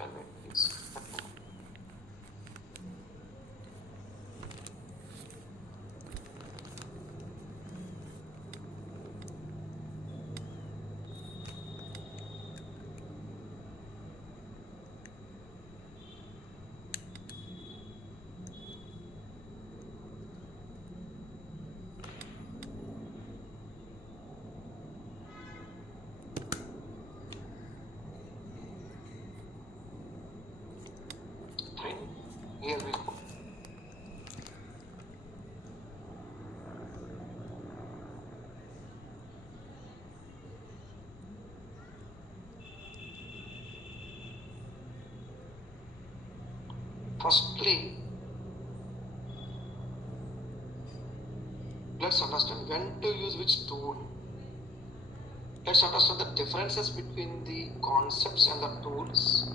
little bit, please. Fine. Here we go. Firstly, let's understand when to use which tool. Let's understand the differences between the concepts and the tools.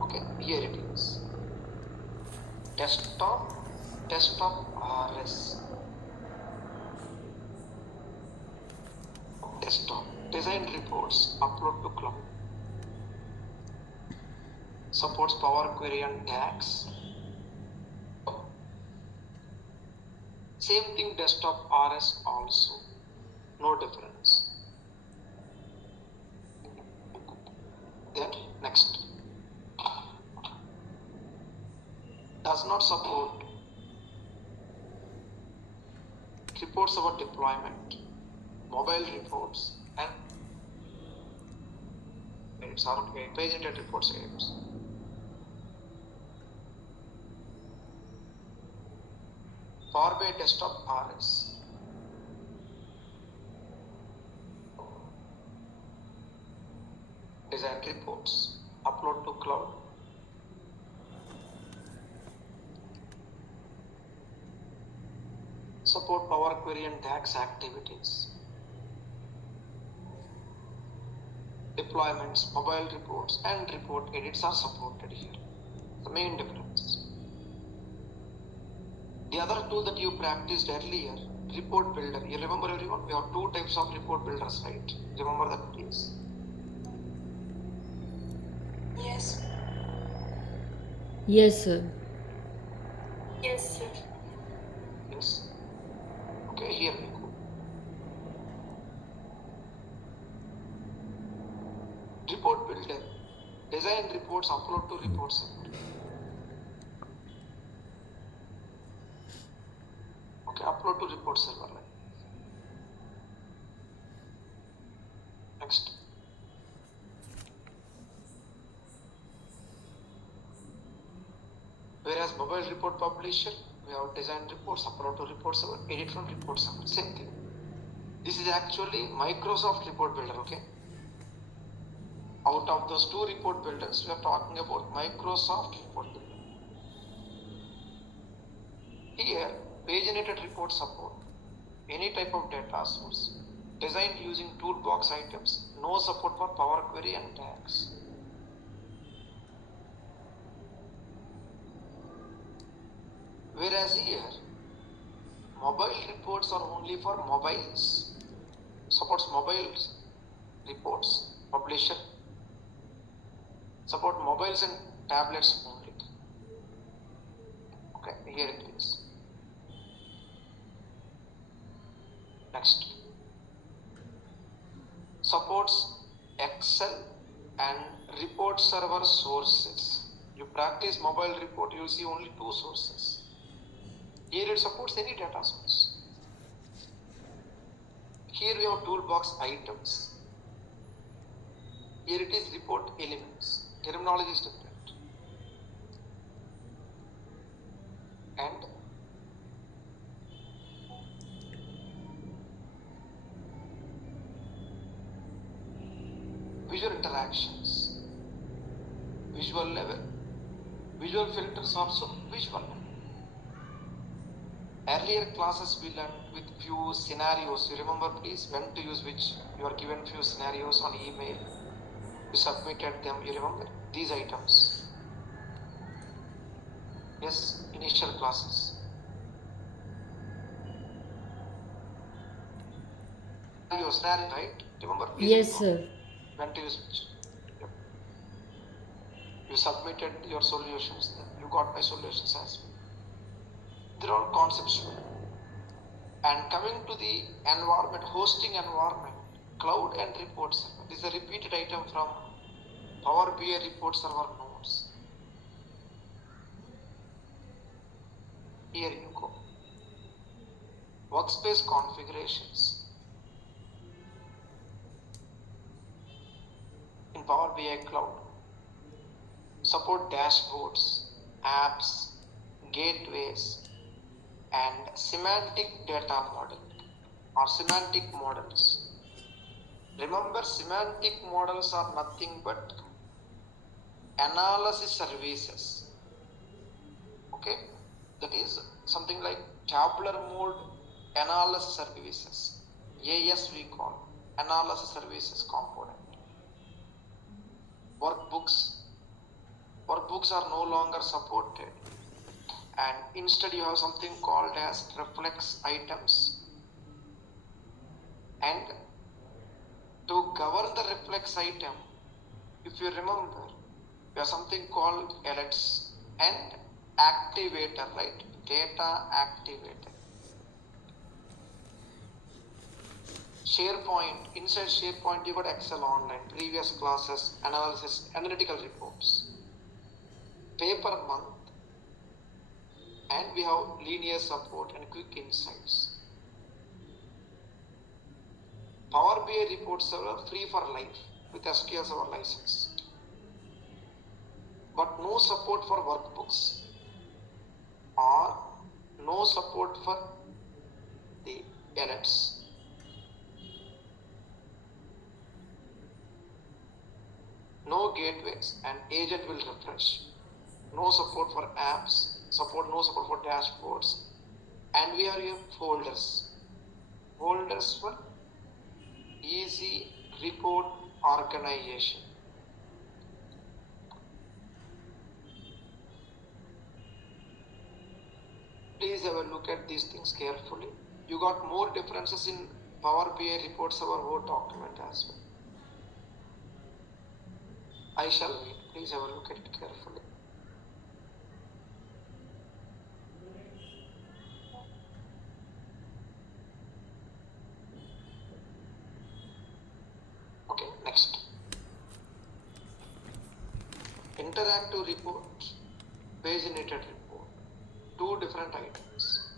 Okay, here it is. Desktop RS. Desktop design reports, upload to cloud. Supports Power Query and DAX. Same thing, desktop RS also. No difference. Then next. Does not support reports about deployment, mobile reports, and it's our page intent reports aims. Power BI desktop RS. Design reports, upload to cloud. Support Power Query and DAX activities. Deployments, mobile reports, and report edits are supported here. The main difference. The other tool that you practiced earlier, report builder. You remember everyone? We have two types of report builders, right? Remember that, please. Yes. Yes, sir. Yes, sir. Yes. Okay, here we go. Report builder. Design reports, upload to report server. Okay, upload to report server. Next. Whereas mobile report publisher, we have design reports, upload to report server, edit from report server. Same thing. This is actually Microsoft report builder, okay? Out of those two report builders, we are talking about Microsoft report builder. Here, paginated report support, any type of data source, designed using toolbox items, no support for Power Query and DAX. Whereas here, mobile reports are only for mobiles, supports mobile reports, publisher, support mobiles and tablets only. Okay, here it is. Next. Supports Excel and report server sources. You practice mobile report, you see only two sources. Here it supports any data source. Here we have toolbox items. Here it is report elements. Terminology is different. And visual interactions, visual level, visual filters also visual level. Earlier classes we learned with few scenarios. You remember please when to use which? You are given few scenarios on email. You submitted them. You remember these items? Yes, initial classes. Scenario, right? Remember please? Yes, sir. When to use which? Yep. You submitted your solutions, then you got my solutions as well. They're all conceptual. And coming to the environment, hosting environment, cloud and report server. This is a repeated item from Power BI report server nodes. Here you go. Workspace configurations. In Power BI Cloud. Support dashboards, apps, gateways, and semantic data model or semantic models. Remember, semantic models are nothing but analysis services. Okay, that is something like tabular mode analysis services. AS we call analysis services component. Workbooks are no longer supported, and instead you have something called as reflex items. And to govern the reflex item, if you remember, we have something called alerts and activator, right? Data activator. SharePoint, inside SharePoint you got Excel Online, previous classes, analysis, analytical reports, pay per month, and we have linear support and quick insights. Power BI report server free for life with SQL Server license, but no support for workbooks or no support for the alerts. No gateways and agent will refresh. No support for apps, no support for dashboards, and we have here folders. Folders for easy report organization. Please have a look at these things carefully. You got more differences in Power BI report server Word document as well. I shall wait. Please have a look at it carefully. Okay, next. Interactive report, paginated report. Two different items.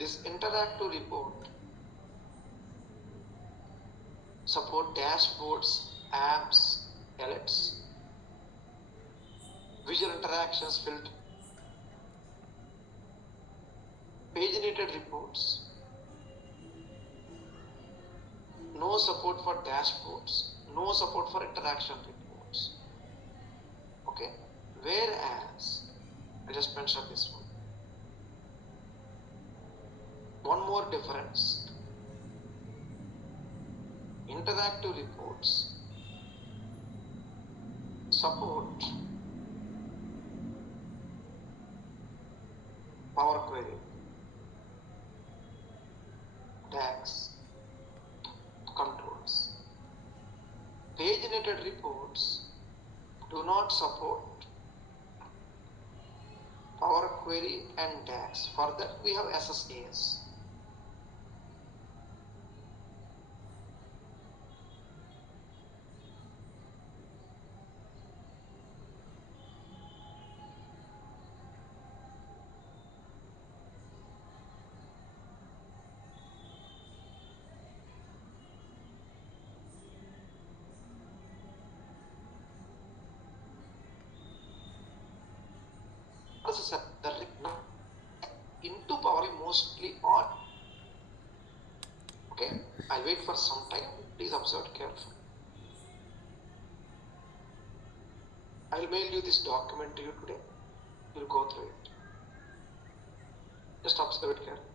This interactive report support dashboards, apps, alerts, visual interactions filter. Paginated reports, no support for dashboards, no support for interaction reports. Okay, whereas I just mentioned this one. One more difference. Interactive reports support Power Query, tags, controls. Paginated reports do not support Power Query and tags. For that we have SSAS. The into Power mostly on. Okay, I'll wait for some time. Please observe carefully. I'll mail you this document to you today. You'll go through it. Just observe it carefully.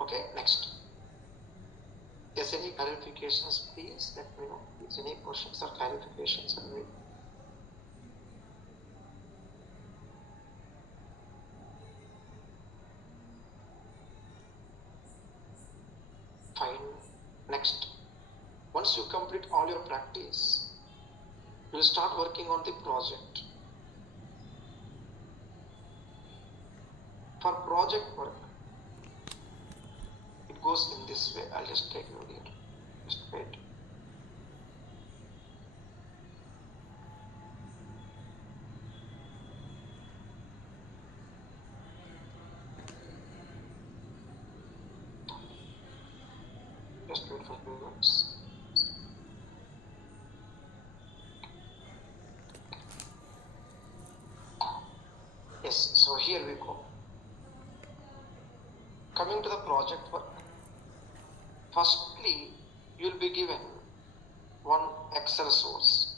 Okay, next. Yes, any clarifications, please let me know. If any questions or clarifications, I'll wait. Next, once you complete all your practice, you will start working on the project. For project work, it goes in this way. I'll just take you here. Just wait. Just wait for a few minutes. Yes, so here we go. Coming to the project work, firstly, you will be given one Excel source.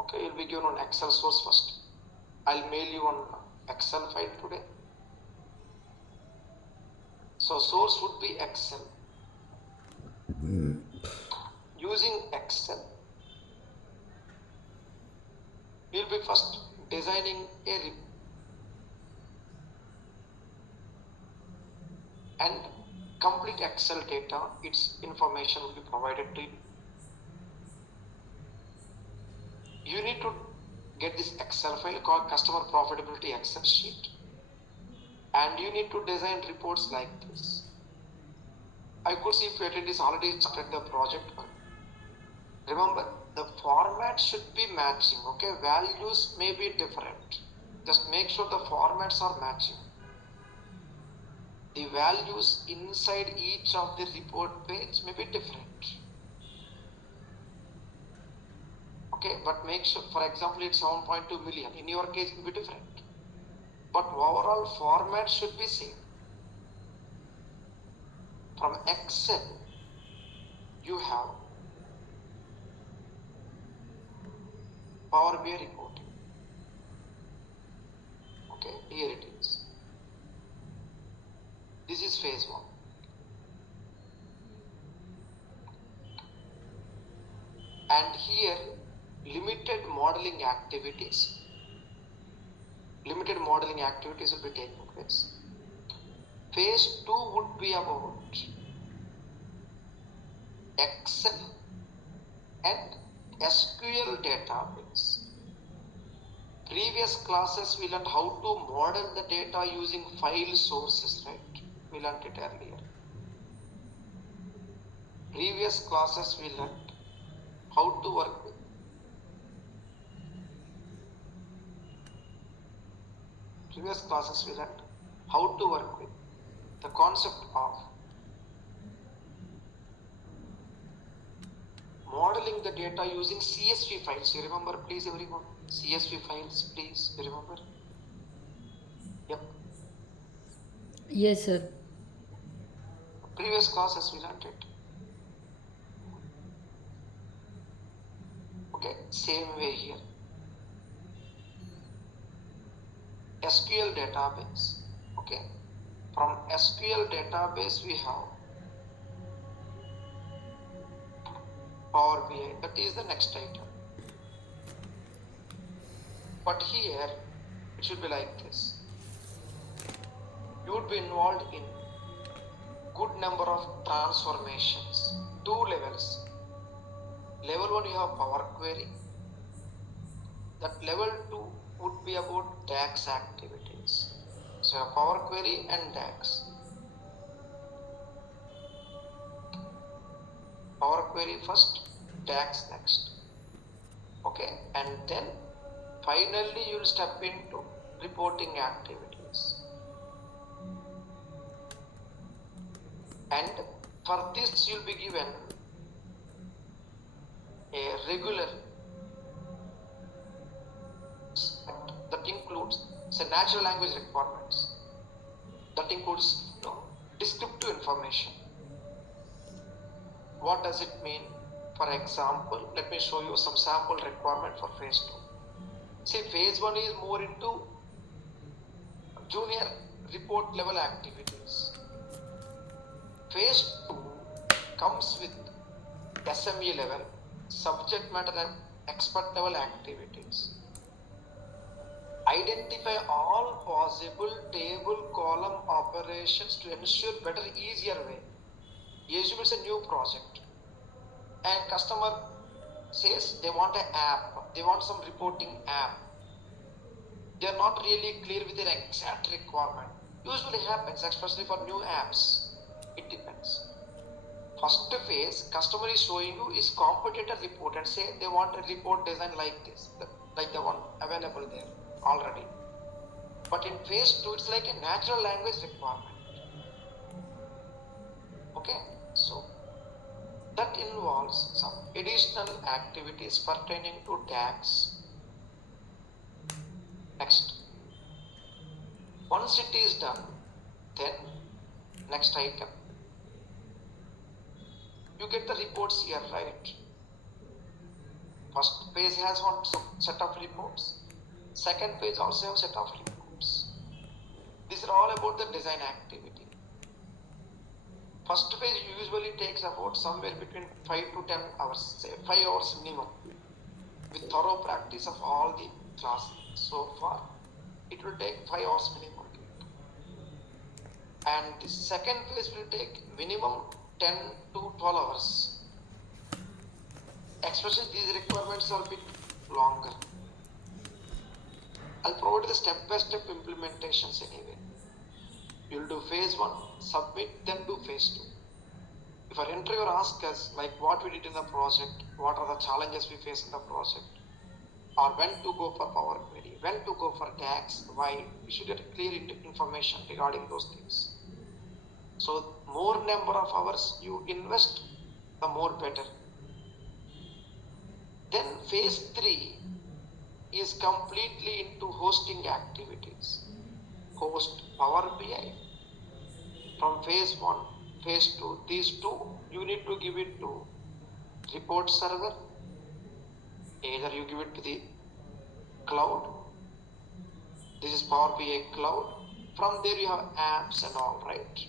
Okay, you'll be given one Excel source first. I'll mail you one Excel file today. So source would be Excel. Using Excel, you'll be first designing a report and complete Excel data, its information will be provided to you. You need to get this Excel file called customer profitability Excel sheet, and you need to design reports like this. I could see if attendees already started the project work. Remember, the format should be matching, okay? Values may be different. Just make sure the formats are matching. The values inside each of the report page may be different. Okay, but make sure, for example, it's 7.2 million. In your case, it will be different. But overall format should be same. From Excel, you have Power BI reporting. Okay, here it is. This is phase 1. And here, limited modeling activities will be taking place. Phase 2 would be about Excel and SQL database. Previous classes we learned how to model the data using file sources, right? We learned it earlier. Previous classes we learned how to work with the concept of modeling the data using CSV files. You remember, please, everyone? CSV files, please, you remember? Yep. Yes, sir. Previous classes we learned it. Okay, same way here. SQL database. Okay, from SQL database we have Power BI. That is the next item. But here it should be like this. You would be involved in good number of transformations. 2 levels. Level 1 you have Power Query. That level 2 would be about DAX activities. So Power Query and DAX. Power Query first, DAX next. Okay, and then finally you will step into reporting activities. And for this you will be given a regular that includes natural language requirements. That includes descriptive information. What does it mean? For example, let me show you some sample requirement for phase 2. See, phase 1 is more into junior report level activities. Phase 2 comes with SME level, subject matter and expert level activities. Identify all possible table column operations to ensure better, easier way. Assume it's a new project and customer says they want an app, they want some reporting app. They are not really clear with their exact requirement. Usually happens, especially for new apps. It depends. First phase, customer is showing you is competitor report and say they want a report design like this, like the one available there already. But in phase 2, it's like a natural language requirement. Okay, so that involves some additional activities pertaining to tax. Next, once it is done, then next item, you get the reports here, right? First page has one set of reports. Second page also have set of reports. These are all about the design activity. First page usually takes about somewhere between 5 to 10 hours, say 5 hours minimum, with thorough practice of all the classes. So far, it will take 5 hours minimum. And the second phase will take minimum 10 to 12 hours. Especially these requirements are a bit longer. I'll provide the step-by-step implementations anyway. You'll do phase 1, submit, then do phase 2. If our interviewer asks us like what we did in the project, what are the challenges we face in the project, or when to go for Power Query, when to go for tax, why, we should get clear information regarding those things. So more number of hours you invest, the more better. Then phase 3 is completely into hosting activities. Host Power BI. From phase 1, phase 2, these two, you need to give it to report server. Either you give it to the cloud. This is Power BI cloud. From there you have apps and all, right?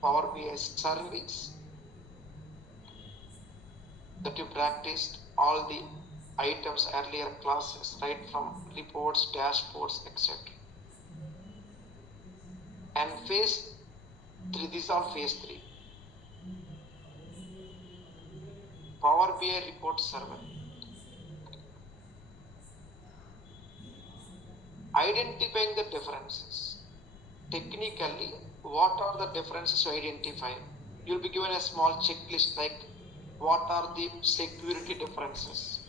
Power BI service that you practiced all the items earlier classes, right, from reports, dashboards, etc. And phase 3, these are phase 3. Power BI report server. Identifying the differences. Technically, what are the differences you identify? You'll be given a small checklist like what are the security differences.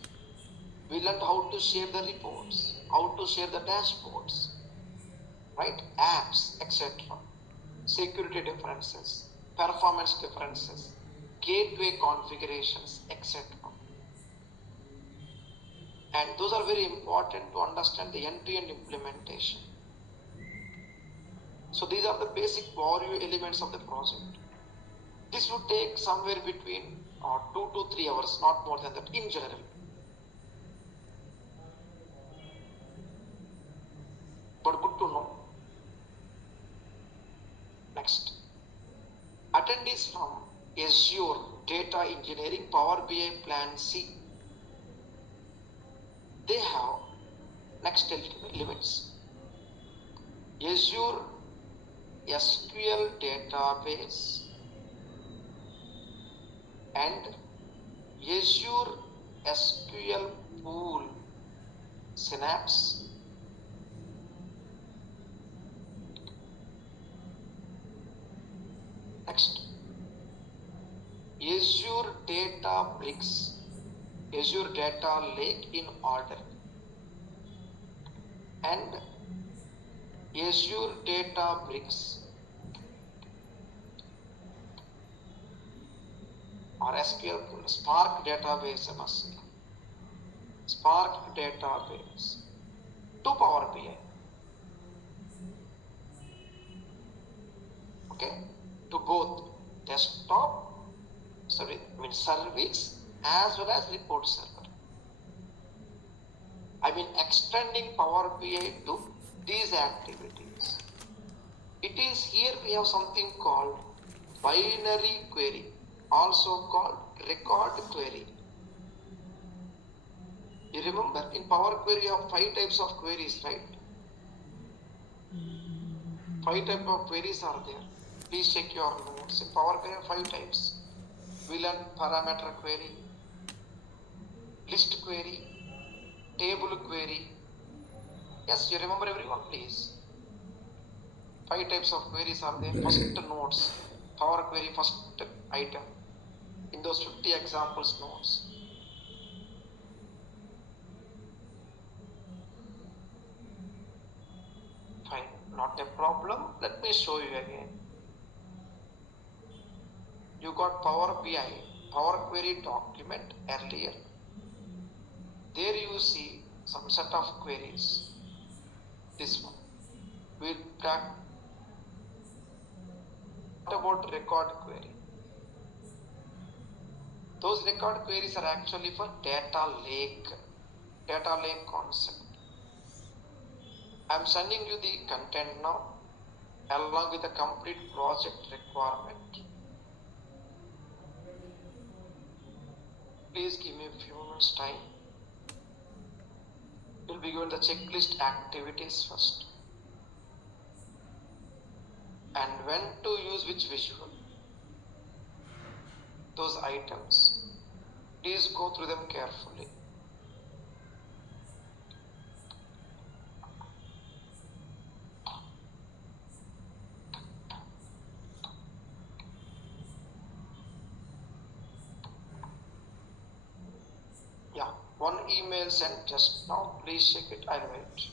We learned how to share the reports, how to share the dashboards, right? Apps, etc. Security differences, performance differences, gateway configurations, etc. And those are very important to understand the end-to-end implementation. So these are the basic value elements of the project. This would take somewhere between 2 to 3 hours, not more than that in general. But good to know. Next. Attendees from Azure Data Engineering Power BI Plan C. They have next elements. Azure SQL database and Azure SQL pool Synapse. Next, Azure Databricks, Azure Data Lake in order, and Azure Databricks or SQL pool, Spark database must. Spark database to Power BI. Okay, to both desktop, service as well as report server. Extending Power BI to these activities. It is here we have something called binary query, also called record query. You remember in Power Query you have 5 types of queries, right? 5 types of queries are there. Please check your notes. In Power BI, 5 types. We learn parameter query, list query, table query. Yes, you remember everyone, please. 5 types of queries are there. First nodes, Power Query first item in those 50 examples nodes. Fine, not a problem. Let me show you again. You got Power BI, Power Query document earlier. There you see some set of queries. This one. We'll practice. What about record query? Those record queries are actually for data lake concept. I'm sending you the content now along with the complete project requirement. Please give me a few minutes time. You'll be given the checklist activities first and when to use which visual. Those items, please go through them carefully. Yeah, one email sent just now. Please check it. I'll wait.